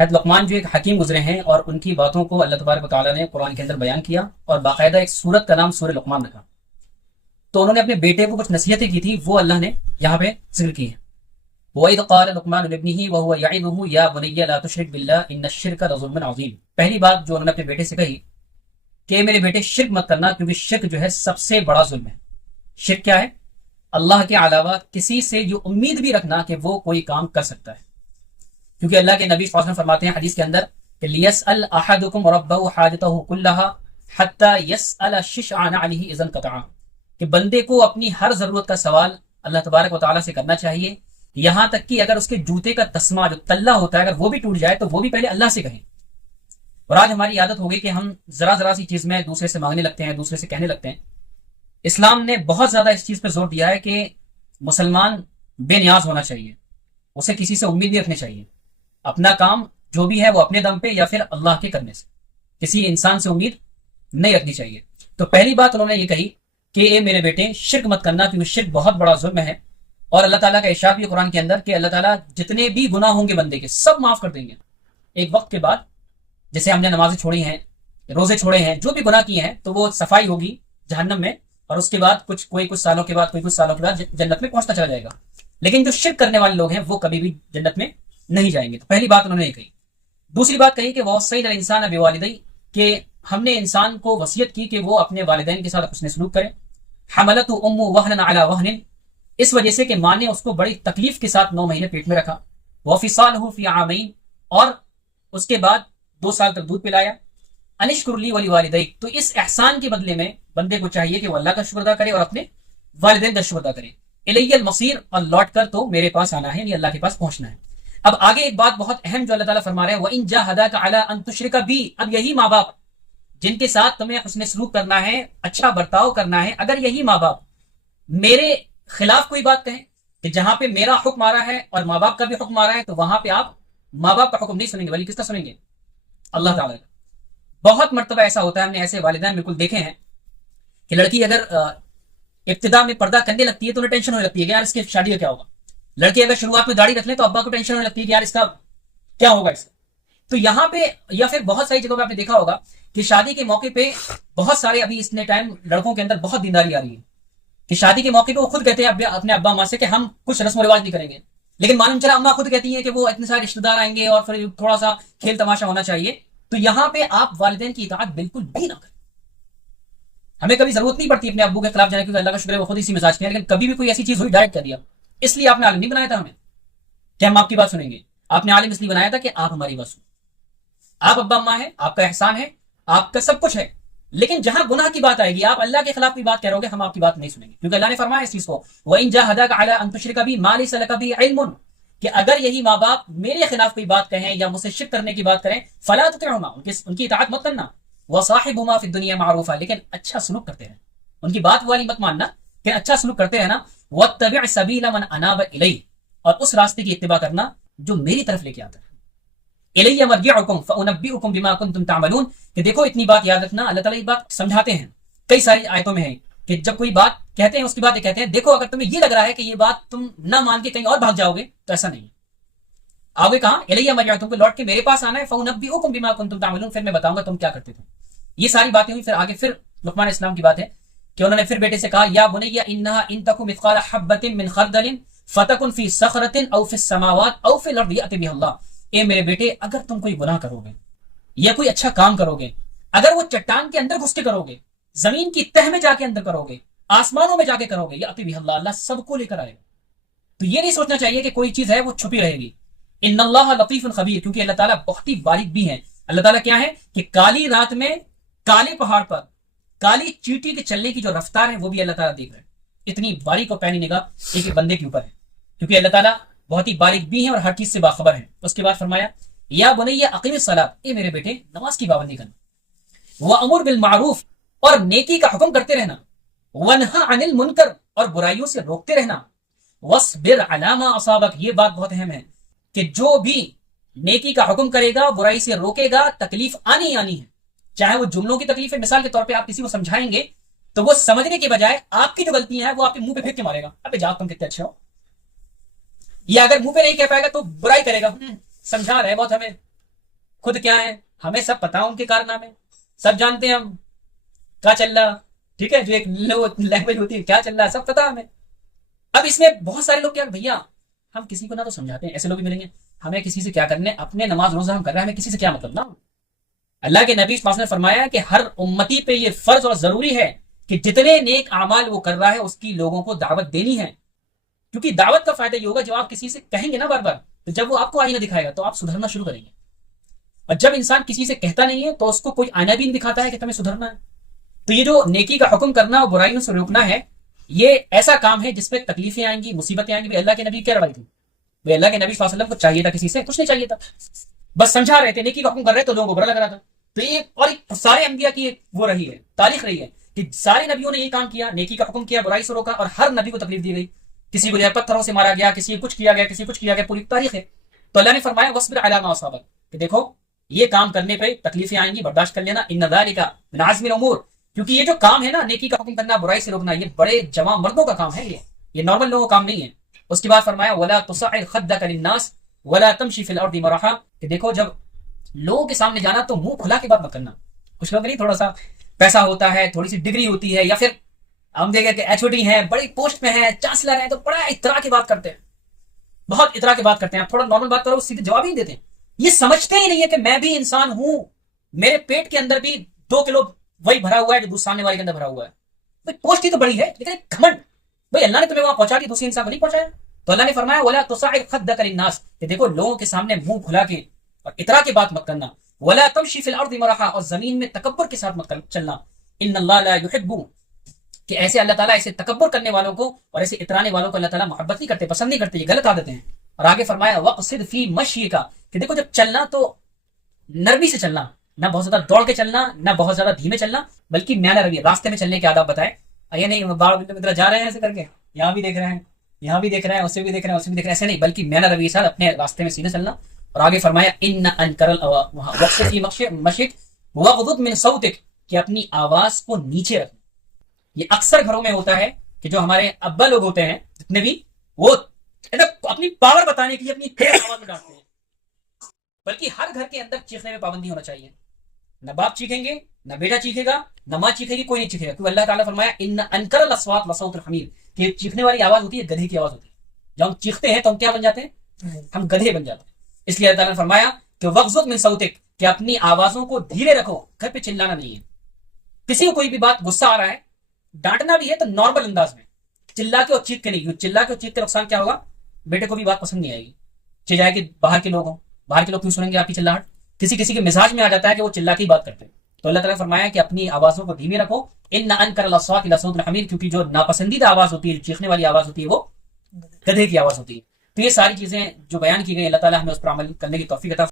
حضرت لقمان جو ایک حکیم گزرے ہیں اور ان کی باتوں کو اللہ تبارک و تعالیٰ نے قرآن کے اندر بیان کیا اور باقاعدہ ایک سورت کا نام سورہ لقمان رکھا. تو انہوں نے اپنے بیٹے کو کچھ نصیحتیں کی تھی، وہ اللہ نے یہاں پہ ذکر کی ہیں. وَإِذْ قَالَ لُقْمَانُ لِابْنِهِ وَهُوَ يَعِظُهُ يَا بُنَيَّ لَا تُشْرِكْ بِاللَّهِ إِنَّ الشِّرْكَ لَظُلْمٌ عَظِيمٌ. پہلی بات جو انہوں نے اپنے بیٹے سے کہی کہ میرے بیٹے شرک مت کرنا، کیونکہ شرک جو ہے سب سے بڑا ظلم ہے. شرک کیا ہے؟ اللہ کے علاوہ کسی سے جو امید بھی رکھنا کہ وہ کوئی کام کر سکتا ہے. کیونکہ اللہ کے نبی صلی اللہ علیہ وسلم فرماتے ہیں حدیث کے اندر کہ لِيَسْأَلْ أَحَدُكُمْ رَبَّهُ حَاجَتَهُ كُلَّهَا حَتَّى يَسْأَلَ الشِّشْعَانَ عَلَيْهِ إِذًا قَطَعَ، کہ بندے کو اپنی ہر ضرورت کا سوال اللہ تبارک و تعالیٰ سے کرنا چاہیے، یہاں تک کہ اگر اس کے جوتے کا تسمہ جو تلہ ہوتا ہے اگر وہ بھی ٹوٹ جائے تو وہ بھی پہلے اللہ سے کہیں. اور آج ہماری عادت ہو گئی کہ ہم ذرا ذرا سی چیز میں دوسرے سے مانگنے لگتے ہیں، دوسرے سے کہنے لگتے ہیں. اسلام نے بہت زیادہ اس چیز پہ زور دیا ہے کہ مسلمان بے نیاز ہونا چاہیے، اسے کسی سے امید نہیں رکھنی چاہیے. اپنا کام جو بھی ہے وہ اپنے دم پہ یا پھر اللہ کے کرنے سے، کسی انسان سے امید نہیں رکھنی چاہیے. تو پہلی بات انہوں نے یہ کہی کہ اے میرے بیٹے شرک مت کرنا، کیونکہ شرک بہت بڑا ظلم ہے. اور اللہ تعالیٰ کا ارشاد بھی قرآن کے اندر کہ اللہ تعالیٰ جتنے بھی گناہ ہوں گے بندے کے سب معاف کر دیں گے ایک وقت کے بعد. جیسے ہم نے نمازیں چھوڑی ہیں، روزے چھوڑے ہیں، جو بھی گناہ کیے ہیں تو وہ صفائی ہوگی جہنم میں، اور اس کے بعد کچھ سالوں کے بعد جنت میں پہنچتا چلا جائے گا. لیکن جو شرک کرنے والے لوگ ہیں وہ کبھی بھی جنت میں نہیں جائیں گے. تو پہلی بات انہوں نے یہ کہی. دوسری بات کہی کہ وَوَصَّيْنَا الْإِنسَانَ بِوَالِدَيْهِ، کہ ہم نے انسان کو وصیت کی کہ وہ اپنے والدین کے ساتھ حسن سلوک کرے. حَمَلَتْهُ أُمُّهُ وَهْنًا عَلَى وَهْنٍ، اس وجہ سے کہ ماں نے اس کو بڑی تکلیف کے ساتھ 9 مہینے پیٹ میں رکھا. وَفِصَالُهُ فِي عَامَيْنِ، اور اس کے بعد 2 سال تک دودھ پلایا. أَنِ اشْكُرْ لِي وَلِوَالِدَيْكَ، تو اس احسان کے بدلے میں بندے کو چاہیے کہ وہ اللہ کا شکر ادا کرے اور اپنے والدین کا شکر ادا کرے. إِلَيَّ الْمَصِيرُ، اور لوٹ کر تو میرے پاس آنا ہے، یعنی اللہ کے پاس پہنچنا ہے. اب آگے ایک بات بہت اہم جو اللہ تعالیٰ فرما رہے ہیں، وَإِن جَاهَدَاكَ عَلَىٰ أَن تُشْرِكَ بِي، اب یہی ماں باپ جن کے ساتھ تمہیں حسن سلوک کرنا ہے، اچھا برتاؤ کرنا ہے، اگر یہی ماں باپ میرے خلاف کوئی بات کہیں کہ جہاں پہ میرا حکم آ رہا ہے اور ماں باپ کا بھی حکم آ رہا ہے تو وہاں پہ آپ ماں باپ کا حکم نہیں سنیں گے، بلکہ کس کا سنیں گے؟ اللہ تعالیٰ کا. بہت مرتبہ ایسا ہوتا ہے، ہم نے ایسے والدین بالکل دیکھے ہیں کہ لڑکی اگر ابتدا میں پردہ کرنے لگتی ہے تو انہیں ٹینشن ہونے لگتی ہے کہ یار اس کی شادی کا کیا ہوگا. لڑکی اگر شروعات میں داڑھی رکھ لیں تو ابا کو ٹینشن ہونے لگتی ہے کہ یار اس کا کیا ہوگا اس کا. تو یہاں پہ یا پھر بہت ساری جگہوں پہ آپ نے دیکھا ہوگا کہ شادی کے موقع پہ بہت سارے ابھی اس نے ٹائم لڑکوں کے اندر بہت دینداری آ رہی ہے کہ شادی کے موقع پہ وہ خود کہتے ہیں اپنے ابا اماں سے کہ ہم کچھ رسم و رواج نہیں کریں گے، لیکن معلوم چلا اماں خود کہتی ہیں کہ وہ اتنے سارے رشتے دار آئیں گے اور پھر تھوڑا سا کھیل تماشا ہونا چاہیے. تو یہاں پہ آپ والدین کی اطاعت بالکل بھی نہ کریں. ہمیں کبھی ضرورت نہیں پڑتی اپنے ابو کے خلاف جانے کی، اللہ کا شکر ہے وہ خود اسی مزاج کے ہیں، لیکن کبھی بھی کوئی ایسی چیز ہوئی ڈائریکٹ کر دیا. اس لیے آپ نے عالم نہیں بنایا تھا ہمیں کہ ہم آپ کی بات سنیں گے. آپ نے عالم اس لیے بنایا تھا کہ آپ ہماری بات سنیں. آپ ابا اماں ہیں، آپ کا احسان ہے، آپ کا سب کچھ ہے، لیکن جہاں گناہ کی بات آئے گی، آپ اللہ کے خلاف کی بات کہہ رہے ہم آپ کی بات نہیں سنیں گے. کیونکہ اللہ نے فرمایا اس چیز کو وَإِن جَاهَدَاكَ عَلَىٰ أَن تُشْرِكَ بِي مَا لَيْسَ لَكَ بِهِ عِلْمٌ، کہ اگر یہی ماں باپ میرے خلاف کوئی بات کہیں یا مجھ سے شرک کرنے کی بات کریں فَلَا تُطِعْهُمَا، ان کی اطاعت مت کرنا. وَصَاحِبْهُمَا فِي الدُّنْيَا مَعْرُوفًا، لیکن اچھا سلوک کرتے رہنا، ان کی بات والی مت ماننا کہ اچھا سلوک کرتے رہنا. وَاتَّبِعْ سَبِيلَ مَنْ أَنَابَ إِلَيَّ، اور اس راستے کی اتباع کرنا جو میری طرف لے کے آتا ہے. إِلَيَّ مَرْجِعُكُمْ فَأُنَبِّئُكُمْ بِمَا كُنتُمْ تَعْمَلُونَ، کہ دیکھو اتنی بات یاد رکھنا، اللہ تعالیٰ یہ بات سمجھاتے ہیں کئی ساری آیتوں میں ہے کہ جب کوئی بات کہتے ہیں اس کی بات یہ کہتے ہیں دیکھو اگر تمہیں یہ لگ رہا ہے کہ یہ بات تم نہ مان کے کہیں اور بھاگ جاؤ گے تو ایسا نہیں ہے. آگے کہاں إِلَيَّ مَرْجِعُكُمْ، لوٹ کے میرے پاس آنا ہے. فَأُنَبِّئُكُمْ بِمَا كُنتُمْ تَعْمَلُونَ، پھر میں بتاؤں گا تم کیا کرتے تھے. یہ ساری باتیں ہوئی. پھر آگے پھر لقمان اسلام کی بات ہے کہ انہوں نے پھر بیٹے سے کہا یا بنی انها ان تک مثقال حبۃ من خردل فتکن فی صخرۃ او فی السماوات او فی الارض یأتی بہ اللہ. اے میرے بیٹے اگر تم کوئی گناہ کرو گے یا کوئی اچھا کام کرو گے، اگر وہ چٹان کے اندر گھس کے کرو گے، زمین کی تہ میں جا کے اندر کرو گے، آسمانوں میں جا کے کرو گے، یأتی بہ اللہ، اللہ سب کو لے کر آئے گا. تو یہ نہیں سوچنا چاہیے کہ کوئی چیز ہے وہ چھپی رہے گی. ان اللہ لطیف خبیر، کیونکہ اللہ تعالیٰ بہت ہی باریک بھی ہیں. اللہ تعالیٰ کیا ہے کہ کالی رات میں کالے پہاڑ پر کالی چیٹی کے چلنے کی جو رفتار ہے وہ بھی اللہ تعالیٰ دیکھ رہے ہیں. اتنی باریک اور پینی نگاہ ایک بندے کے اوپر ہے، کیونکہ اللہ تعالیٰ بہت ہی باریک بھی ہیں اور ہر چیز سے باخبر ہیں. اس کے بعد فرمایا یا بنی اقیم الصلاۃ، اے میرے بیٹے نماز کی پابندی کرنا، وامر بالمعروف، اور نیکی کا حکم کرتے رہنا، ونہا عن المنکر، اور برائیوں سے روکتے رہنا، واصبر علی ما اصابک. یہ بات بہت اہم ہے کہ جو بھی نیکی کا حکم کرے گا، برائی سے روکے گا، تکلیف آنی ہے. چاہے وہ جملوں کی تکلیف ہے، مثال کے طور پہ آپ کسی کو سمجھائیں گے تو وہ سمجھنے کے بجائے آپ کی جو غلطیاں ہیں وہ آپ کے منہ پہ پھینک کے مارے گا، ابے جاؤ تم کتنے اچھے ہو. یا اگر منہ پہ نہیں کہہ پائے گا تو برائی کرے گا، سمجھا رہے بہت ہمیں، خود کیا ہے ہمیں سب پتا ان کے کارنامے، سب جانتے ہیں ہم کیا چل رہا، ٹھیک ہے، جو ایک لینگویج ہوتی ہے کیا چل رہا ہے سب پتا ہمیں. اب اس میں بہت سارے لوگ کیا بھیا ہم کسی کو نہ تو سمجھاتے ہیں، ایسے لوگ بھی ملیں گے ہمیں کسی سے کیا کرنے، اپنے نماز روزہ ہم کر رہے ہیں، ہمیں کسی سے کیا مطلب نا. اللہ کے نبی صلی اللہ علیہ وسلم نے فرمایا کہ ہر امتی پہ یہ فرض اور ضروری ہے کہ جتنے نیک اعمال وہ کر رہا ہے اس کی لوگوں کو دعوت دینی ہے، کیونکہ دعوت کا فائدہ یہ ہوگا جب آپ کسی سے کہیں گے نا بار بار تو جب وہ آپ کو آئینہ دکھائے گا تو آپ سدھرنا شروع کریں گے. اور جب انسان کسی سے کہتا نہیں ہے تو اس کو کوئی آئینہ بھی نہیں دکھاتا ہے کہ تمہیں سدھرنا ہے. تو یہ جو نیکی کا حکم کرنا اور برائیوں سے روکنا ہے یہ ایسا کام ہے جس پہ تکلیفیں آئیں گی، مصیبتیں آئیں گی. اللہ کے نبی کیا روایت تھی؟ بھائی اللہ کے نبی صلی اللہ علیہ وسلم کو چاہیے تھا کسی سے کچھ نہیں چاہیے تھا، بس سمجھا رہے تھے، نیکی کا حکم کر رہے تو لوگوں کو برا لگ رہا تھا. تو یہ اور سارے انبیاء کی وہ رہی ہے، تاریخ رہی ہے کہ سارے نبیوں نے یہ کام کیا، نیکی کا حکم کیا، برائی سے روکا، اور ہر نبی کو تکلیف دی گئی. کسی کو جو ہے پتھروں سے مارا گیا، کسی کو کچھ کیا گیا، کسی کو کچھ کیا گیا، پوری تاریخ ہے. تو اللہ نے فرمایا وَاصْبِرْ عَلَىٰ مَا أَصَابَكَ کہ دیکھو یہ کام کرنے پہ تکلیفیں آئیں گی، برداشت کر لینا. إِنَّ ذَلِكَ مِنْ عَزْمِ الْأُمُورِ کیونکہ یہ جو کام ہے نا نیکی کا حکم کرنا، برائی سے روکنا، یہ بڑے جواں مردوں کا کام ہے، یہ نارمل لوگوں کا کام نہیں ہے. اس کے بعد فرمایا وَلَا تُصَعِّرْ خَدَّكَ لِلنَّاسِ وَلَا تَمْشِ فِي الْأَرْضِ مَرَحًا کہ دیکھو جب لوگوں کے سامنے جانا تو منہ کھلا کے بات مت کرنا. کچھ لوگ نہیں تھوڑا سا پیسہ ہوتا ہے، تھوڑی سی ڈگری ہوتی ہے، یا پھر ہم دیکھیں کہ ایچ او ڈی ہیں، بڑی پوسٹ میں ہیں، چانسلر ہیں، تو بڑا اطراء کی بات کرتے ہیں، بہت اطراء کی بات کرتے ہیں. آپ تھوڑا نارمل بات کرو سیدھے جواب ہی دیتے ہیں. یہ سمجھتے ہی نہیں ہے کہ میں بھی انسان ہوں، میرے پیٹ کے اندر بھی 2 کلو وہی بھرا ہوا ہے جو سامنے والے کے اندر بھرا ہوا ہے. بھائی پوسٹ ہی تو بڑی ہے لیکن ایک گھمنڈ، بھائی اللہ نے تمہیں وہاں پہنچا دیا، دوسرے انسان کو نہیں پہنچایا. تو اللہ نے فرمایا ولا تصعر خدك للناس کہ دیکھو لوگوں کے سامنے منہ کھلا کے اور اطراء کی بات مت کرنا. ولا تمشي في الارض مرحا اور زمین میں تکبر کے ساتھ مت چلنا. ان اللہ لا يحب کہ ایسے اللہ تعالیٰ ایسے تکبر کرنے والوں کو اور ایسے اترانے والوں کو اللہ تعالیٰ محبت نہیں کرتے، پسند نہیں کرتے، یہ غلط عادتیں ہیں. اور آگے فرمایا وقصد فی مشیک کہ دیکھو جب چلنا تو نرمی سے چلنا، نہ بہت زیادہ دوڑ کے چلنا، نہ بہت زیادہ دھیمے چلنا، بلکہ میانہ رویہ، راستے میں چلنے کے آداب بتائے. یہ نہیں باڑ ادھر جا رہے ہیں ایسے کر کے، یہاں بھی دیکھ رہے ہیں، یہاں بھی دیکھ رہے ہیں، اسے بھی دیکھ رہے ہیں، اسے بھی دیکھ رہے ہیں، ایسے نہیں، بلکہ میانہ رویے کے ساتھ اپنے راستے میں سیدھے چلنا. اور آگے فرمایا ان انکر وقصد فی مشیک وغضض من صوتک کہ اپنی آواز کو نیچے رکھنا. یہ اکثر گھروں میں ہوتا ہے کہ جو ہمارے ابا لوگ ہوتے ہیں جتنے بھی، وہ اپنی پاور بتانے کے لیے اپنی تیز آواز میں ڈانٹتے ہیں، بلکہ ہر گھر کے اندر چیخنے میں پابندی ہونا چاہیے. نہ باپ چیخیں گے، نہ بیٹا چیخے گا، نہ ماں چیخے گی، کوئی نہیں چیخے گا، کیونکہ اللہ تعالیٰ فرمایا ان انکر الاصوات لصوت الحمیر کہ چیخنے والی آواز ہوتی ہے گدھے کی آواز ہوتی ہے. جب ہم چیختے ہیں تو ہم کیا بن جاتے ہیں؟ ہم گدھے بن جاتے ہیں. اس لیے اللہ تعالیٰ نے فرمایا کہ وغضض من صوتک کہ اپنی آوازوں کو دھیرے رکھو، گھر پہ چلانا نہیں ہے. کسی کو کوئی بھی بات غصہ آ رہا ہے، ڈانٹنا بھی ہے تو نارمل انداز میں، چلا کے اور چیخ کے نہیں. چلا کے اور چیخ کے نقصان کیا ہوگا؟ بیٹے کو بھی بات پسند نہیں آئے گی، چاہے کہ باہر کے لوگ ہوں، باہر کے لوگ کیوں سنیں گے آپ کی چلاہٹ. کسی کسی کے مزاج میں آ جاتا ہے کہ وہ چلا کے ہی بات کرتے ہیں. تو اللہ تعالیٰ نے فرمایا کہ اپنی آوازوں کو دھیمی رکھو. ان انکر الاصوات لصوت الحمیر کیونکہ جو ناپسندیدہ آواز ہوتی ہے، جو چیخنے والی آواز ہوتی ہے، وہ گدھے کی آواز ہوتی ہے. تو یہ ساری چیزیں جو بیان کی گئی اللہ تعالیٰ ہمیں اس پر عمل کرنے کی توفیق عطا